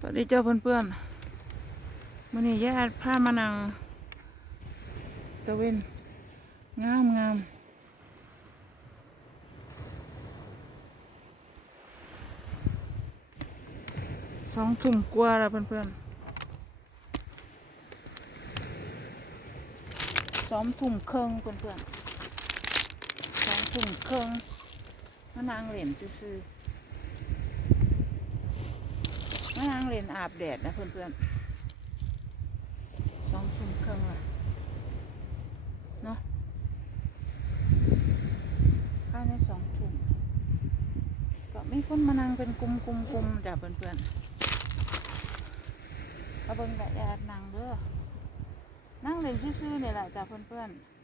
สวัสดีเจ้าเพื่อนๆมื่อนี้ญาติพามานังตะเวนงามงามสองทุ่มกว่าแล้วเพื่อนๆสองทุ่มครึ่งเพื่อนๆสองทุ่มครึ่งมานางเหรียญซื่อๆ มานางเล่นอาบแดดนะเพื่อนๆสองทุ่มครึ่งละเนาะภายในสองทุ่มก็มีคนมานั่งเป็นกลุ่มกลุ่มกลุ่มจ้ะเพื่อนๆเอาเบิ่งแดดแดดนั่งเด้อนั่งเล่นซื่อๆนี่แหละจ้ะเพื่อนๆ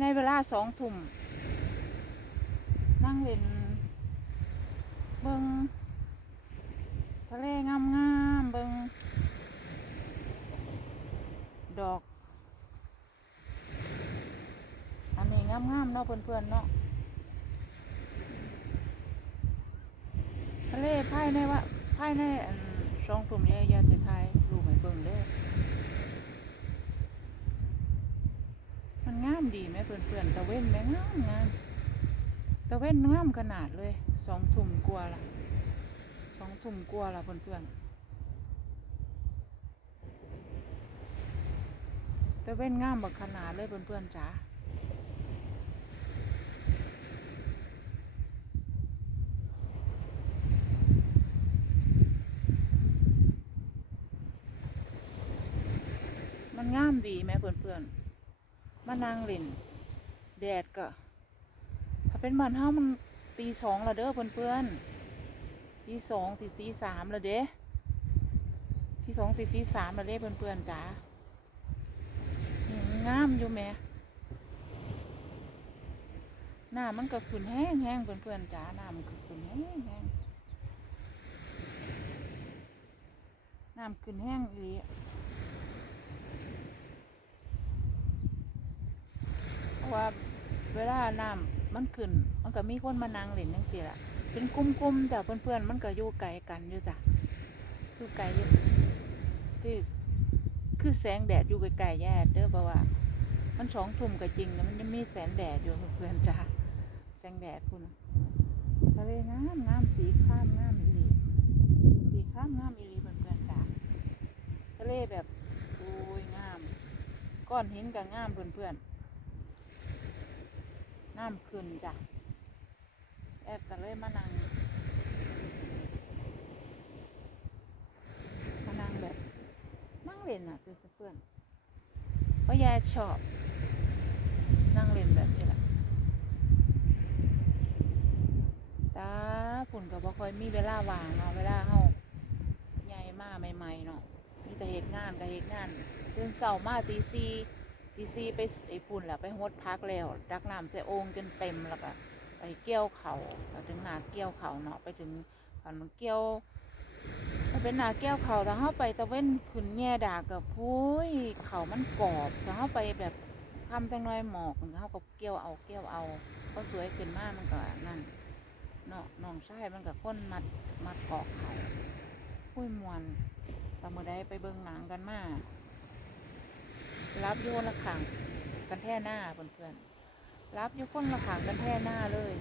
ในเวลาสองทุ่มนั่งเล่นเบิงทะเลงามงามๆเบิงดอก อันนี้งามงามๆเนาะเพื่อนๆเนาะทะเลภายในว่าภายในสองทุ่มเนี่ยยาจะถ่ายรูปให้เบิงเด้อ มัน งามดีไหมเพื่อนๆตะเว้นแม่งามงามตะเว้นงามขนาดเลยสองทุ่มกว่าละสองทุ่มกว่าละเพื่อนๆตะเว้นงามบักขนาดเลยเพื่อนๆจ๋ามันงามดีไหมเพื่อนๆ มานั่งเล่นแดดก็ถ้าเป็นบ้านเฮามันตีสองละเด้อเพื่อนๆตีสองตีตีสามละเด้ตีสองตีตีสามละเด้เพื่อนๆจ๋านี่มันงามอยู่แม่หน้ามันก็ขึ้นแห้งแห้งเพื่อนๆจ๋าหน้ามันก็ขึ้นแห้งแห้งน้ำขึ้นแห้งอีหลี เพราะ ว่าเวลาน้ำมันขึ้น มันก็มีคนมานั่งเล่นจังซี่ล่ะ เป็นกลุ่มๆแต่เพื่อนๆมันก็อยู่ไกลกันอยู่จ้ะอยู่ไกลอยู่ที่คือแสงแดดอยู่ไกลๆแย่เด้อเพราะว่า มันสองทุ่มก็จริงแต่มันยังมีแสงแดดอยู่เพื่อนจ้ะแสงแดดพุ่นน่ะทะเลงามงามสีข้ามงามอีหลีสีข้ามงามอีหลีเพื่อนๆจ้ะทะเลแบบโอ้ยงาม ก้อนหินก็งามเพื่อนๆน้ำขึ้นจ้ะแอดก็เลยมานั่งมานั่งแบบนั่งเล่นอะจุเพื่อนเพราะยายชอบ นั่งเล่นแบบนี้แหละตาผุ่นก็บ่ค่อยมีเวลาว่างเนาะเวลาเฮาใหญ่มาใหม่ๆเนาะมีแต่เหตุงานกับเหตุงานตื่นเช้ามาตีสี่ ตีสี่ไปไอ้ปุ่นแหละไปหดพักแล้วดักน้ำใส่โอ่งจนเต็มแล้วก็ไปเกี่ยวเขาก็ถึงนาเกี่ยวเขาเนาะไปถึงฝันมันเกี่ยวมันเป็นนาเกี่ยวเขาถ้าเข้าไปตะเว้นขึ้นแง่ดากับพุ้ยเขามันกรอบถ้าเข้าไปแบบทำแตงน้อยหมอกเข้าก็เกี่ยวเอาเกี่ยวเอาเขาสวยขึ้นมากมันก็นั่นเนาะน้องชายมันก็ค้นมัดมัดเกาะเขาพุ้ยมวนตาเมื่อใดไปเบิ่งหนังกันมาก รับโยนละขังกันแท่หน้าเพื่อนๆรับอยู่คนละขังกันแท่หน้าเลย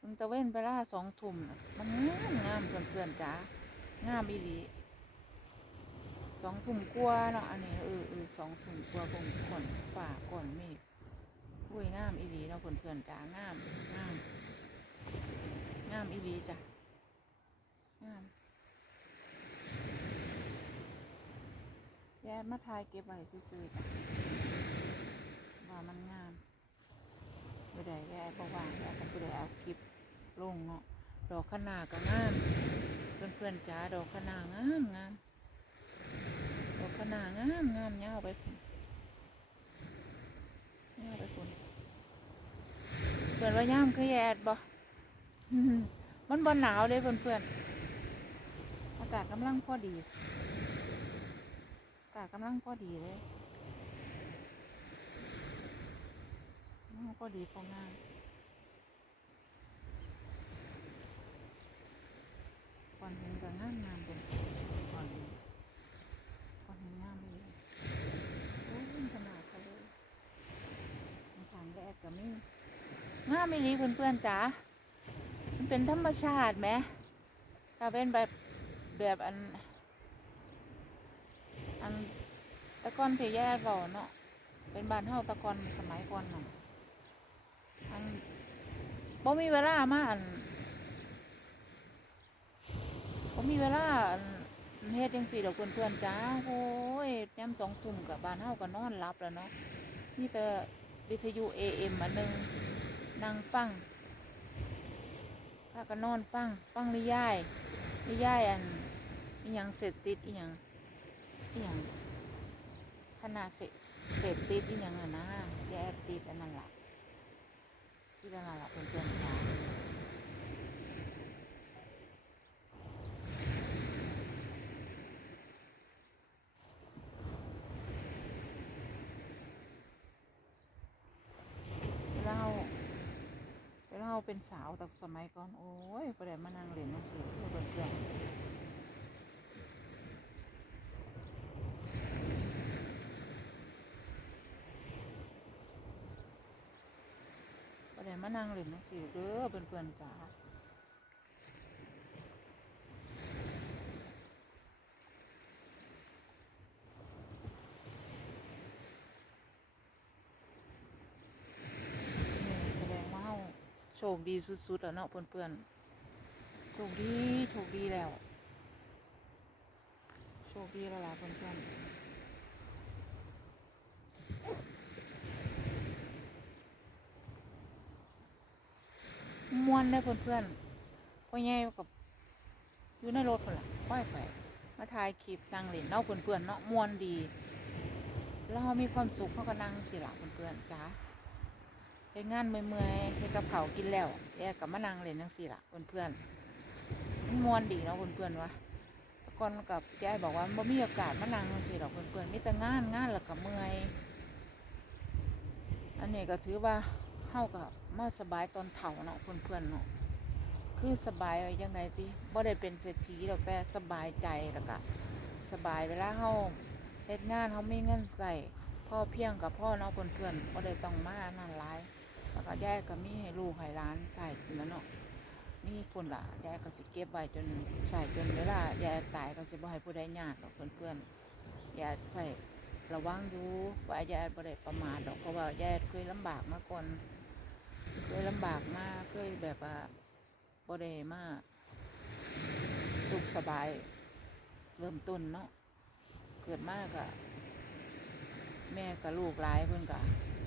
มึงตะเว้นไปล่าสองทุ่มมันงามงามเพื่อนๆจ๋างามอีหลีสองทุ่มกว่าเนาะอันนี้เออเออสองทุ่มกว่าคงก่อนฝ่าก่อนเมฆอุ้ยงามอีหลีเนาะเพื่อนๆจ๋างามงามงามอีหลีจ้ะงาม แย่มาทายเก็บไว้ซื่อๆว่ามันงามไม่ได้แย่ประวางแย่ก็จะได้เอาคลิปลงเนาะดอกคะนาก็งามเพื่อนๆจ๋าดอกคะนางามงามดอกคะนางามงามเงาไปพุ่นเงาวไปพื่อนว่าย่ามคือแอดบ่มันบ่หนาวเลยเพื่อนๆอากาศกำลังพอดี กาศกำลังพอดีเลยกำลังพอดีพองามก่อนเห็นก็งามงามเป็นก่อนเห็นก่อนเห็นงามเลยโอ้ยขนาดเขาเลยทางแดดก็ไมีงามไม่รีเพื่อนๆจ๋ามันเป็นธรรมชาติไหมถ้าเป็นแบบแบบอัน อันตะกอนที่แยกก่อนเนาะเป็นบ้านเฮาตะกอนสมัยก่อนน่ะอันบ่มีเวลามาอันบ่มีเวลาอันเฮ็ดจังสี่ดอกเพื่อนๆจ้าโอ้ยยามสองทุ่มกับบ้านเฮาก็นอนหลับแล้วเนาะมีแต่วิทยุ AM อันหนึ่งนั่งฟังพากันนอนฟังฟังนิยายนิยายอันอีหยังเสพติดอีหยัง อีหยังขนาดเสพเสพติดอีหยังอะนะแยาติดอันนั้นละที่อันนั้นละเป็นเพื่อนๆค่ะเวลาเราเราเป็นสาวแต่สมัยก่อน โอ้ยประเดี๋ยวมานั่งเรียนหนังสือเพื่อนเพื่อนๆ ประเดี๋ยว มานั่งเล่นหนังสือเด้อเพื่อนๆจ๋าแสดงว่าโชคดีสุดๆแล้วเนาะเพื่อนๆโชคดีโชคดีแล้ว โชคดีแล้วล่ะเพื่อนๆ ม่วนได้เพื่อนๆพ่อใหญ่กับอยู่ในรถคนละค่อยไปมาถ่ายคลิปนั่งเล่นเนาะเพื่อนเนาะม่วนดีแล้วเรามีความสุขเขาก็นั่งสิละเพื่อนๆจ้าเฮ็ดงานเมื่อยๆเฮ็ดกับเขากินแล้วแยกกับมานั่งเล่นนั่งสิละเพื่อนๆมันมวนดีเนาะเพื่อนๆวะแต่ก่อนกับยายบอกว่าบ่มีโอกาสมานั่งจังสิหรอกเพื่อนๆมีแต่งานงานแล้วก็เมื่อย อันนี้ก็ถือว่า เฮากับมาสบายตอนเฒ่าเนาะเพื่อนๆเนาะคือสบายไว้ยังไงติบ่ได้เป็นเศรษฐีหรอกแต่สบายใจแล้วก็สบายเวลาเฮาเฮ็ดงานเฮามีเงินใส่พ่อเพียงกับพ่อเนาะเพื่อนๆบ่ได้ต้องมานั่นหลายแล้วก็ยายก็มีให้ลูกให้หลานใส่นั่นเนาะมีคนละยายก็สิเก็บไว้จนใส่จนเวลายายตายก็สิบ่ให้ผู้ใดญาติหรอกเพื่อนๆยายใส่ระวังอยู่ว่ายายบ่ได้ประมาทดอกเพราะว่ายายเคยลำบากมาก่อน เคยลำบากมากเคยแบบว่าบ่ได้มาก สุขสบาย เริ่มต้นเนาะเกิดมากอะแม่กับลูกหลายเพิ่นกะ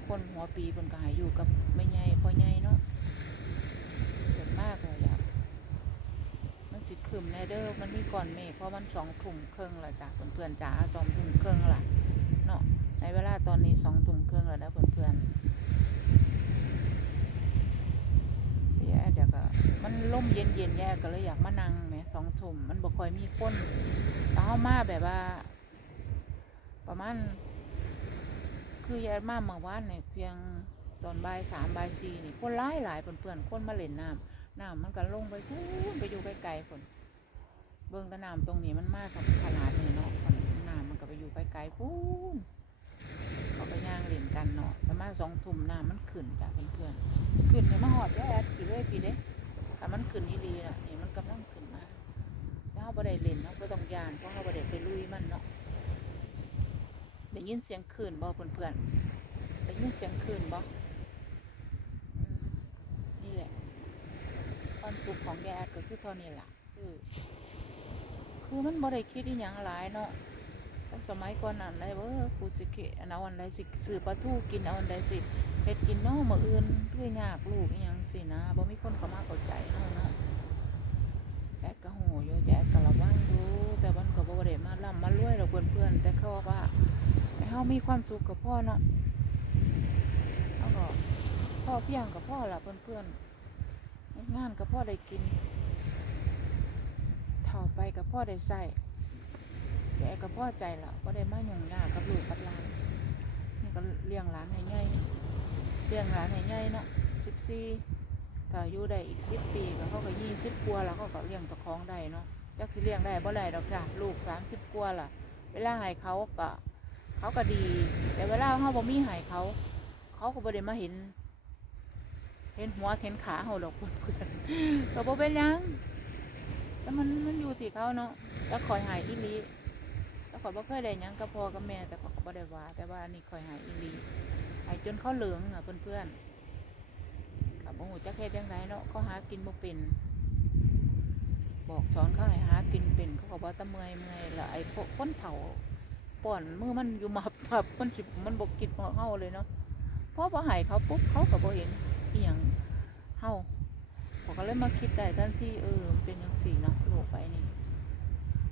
คนหัวปีเพิ่นก็ให้อยู่กับแม่ใหญ่พ่อใหญ่เนาะเกิดมากเลยอยากมันสิขึ้นแน่เด้อมันมีก่อนเมฆเพราะมันสองทุ่มครึ่องละจ้ะเพื่อนๆจ๋าสองทุ่มครึ่องละเนาะในเวลาตอนนี้สองทุ่มครึ่องแล้วนะเพื่อนๆแย่เดี๋ยวก็ มันล่มเย็นเย็นๆแย่ก็เลยอยากมานั่งแหมสองทุ่มมันบ่ค่อยมีคนแต่เฮามาแบบว่า ประมาณคือแย่มาเมื่อวานเนี่ยเที่ยงตอนบ่ายสามบ่ายสี่นี่คนหลายหลายๆเพื่อนๆคนมาเล่นน้ำน้ำมันก็ลงไปพูนไปอยู่ไกลๆคนเบิ่งตะน้ำตรงนี้มันมากับขนาดนี้เนาะน้ำมันก็ไปอยู่ไกลๆพูนเขาไปย่างเล่นกันเนาะประมาณสองทุ่มน้ำมันขึ้นจ้ะเพื่อนๆขึ้นเนี่ยมาหอดแย่ปีเลยปีเด้ แต่มันขึ้นนี่ดีน่ะนี่มันกำลังขึ้นมาถ้าเขาบ่ได้เล่นเนาะบ่ต้องยานเพราะเขาบ่ได้ไปลุยมันเนาะได้ยินเสียงคลื่นบ่เพื่อนๆได้ยินเสียงคลื่นบ่อืมนี่แหละความสุขของแย่ก็คือเท่านี้ล่ะคือ คือมันบ่ได้คิดอีหยังหลายเนาะ สมัยก่อนอันใดเว้อกูสิเกะเอาอันใดสิซื้อปลาทูกินเอาอันใดสิเฮ็ดกินเนาะมื้ออื่นเพื่อยากลูกอีหยังสินะบ่มีคนเข้ามาเข้าใจเฮาเนาะแอดก็โหอยู่แอดก็ระวังอยู่แต่มันก็บ่ได้มาร่ำมารวยดอกเพื่อนๆแต่เขาว่าให้เฮามีความสุขกับพ่อเนาะเฮาก็พ่อเพียงกับพ่อละเพื่อนๆงานกับพ่อได้กินเท่าไปกับพ่อได้ใส่ แกกับพ่อใจละพ่ได้มาหยุ่งยากกับลูกกับหลานนี่ก็เลี้ยงหลานให้ใหญ่เลี้ยงหลานให้ใหญ่เนาะสิบสี่ถ้าอยู่ได้อีกสิบปีก็เขาก็ยี่สิบกว่าแล้วเขาก็เลี้ยงตะของได้เนาะจักสิเลี้ยงได้บ่ได้ดอกจ้ะลูกสามสิบกว่าล่ะ เวลาให้เขาก็เขาก็ดี แต่เวลาเขาบ่มีให้เขา เขาก็บ่ได้มาเห็น เห็นหัวเห็นขาเขาดอกเพื่อนก็บ่เป็นยังแต่มันมันอยู่ที่เขาเนาะแล้วคอยหายอีลี อยบ่เคยได้หยังกับพ่อกับแม่แต่เขาก็บ่ได้ว่า แต่ว่าอันนี่คอยหายอีหลีหายจนเขาเหลืองอะเพื่อนๆกับบ่ฮู้จักเฮ็ดจังไดเนาะเขาหากินบ่เป็น บอกสอนเขาให้หากินเป็นเขาก็บ่ตะเมื่อยเมื่อยแล้วไอ้พวกคนเฒ่าป่อนมือมันอยู่มับมับมันสิมันบ่กินของเฮาเลยเนาะพอบ่ให้เขาปุ๊บเขาก็บ่เห็นอีหยังเฮาเขาก็เลยมาคิดได้ทันทีเออมันเป็นจังซี่เนาะโลกไปนี่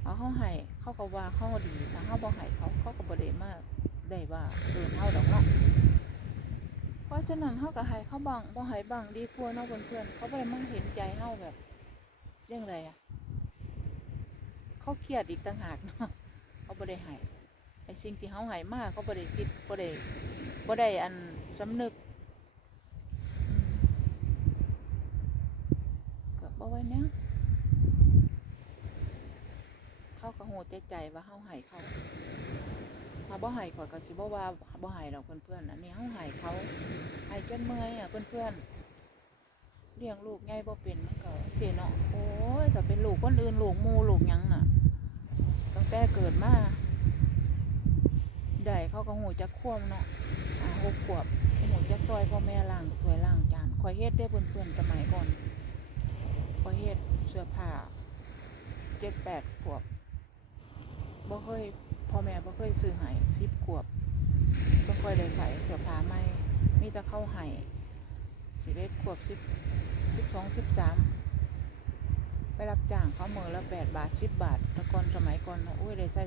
เอาเขาให้เขาก็ว่าเขาดีถ้าเฮาบ่ให้เขาเขาก็บ่ได้มากได้ว่าเออเฮาดอกเนาะเพราะฉะนั้นเฮาก็ให้เขาบ้างบ่ให้บ้างดีกว่าเนาะเพื่อนๆเขาบ่ได้มาเห็นใจเฮาแบบจังไดอะเขาเครียดอีกต่างหากเนาะเขาบ่ได้ให้ไอ้สิ่งที่เขาให้มากเขาบ่ได้คิดบ่ได้บ่ได้อันสำนึกก็บ่ไว้เนี้ยเขาก็โหใจใจว่าเขาให้เขาถ้าบ่ให้ข่อยก็สิบ่ว่าบ่ให้ดอกเพื่อนๆอันนี้เขาให้เขาให้จนเมื่อยอะเพื่อนๆเลี้ยงลูกใหญ่บ่เป็นมันก็เสียเนาะโอ้ยถ้าเป็นลูกคนอื่นลูกมูลูกยังน่ะตั้งแต่เกิดมาได้เขาก็หูจักควมเนาะอ่าหกขวบหูจักซอยพ่อแม่ล่างถ้วยล่างจานคอยเฮ็ดได้เพื่อนๆสมัยก่อนคอยเฮ็ดเสื้อผ้าเจ็ดแปดขวบ บ่เคยพ่อแม่บ่เคยซื้อให้สิบขวบบ่ค่อยได้ใส่เสื้อผ้าใหม่มีแต่เข้าให้สิบเอ็ดขวบสิบสิบสองสิบสามไปรับจ้างเขาเมือละแปดบาทสิบบาทแต่ก่อนสมัยก่อนนะอุ้ยได้ใส่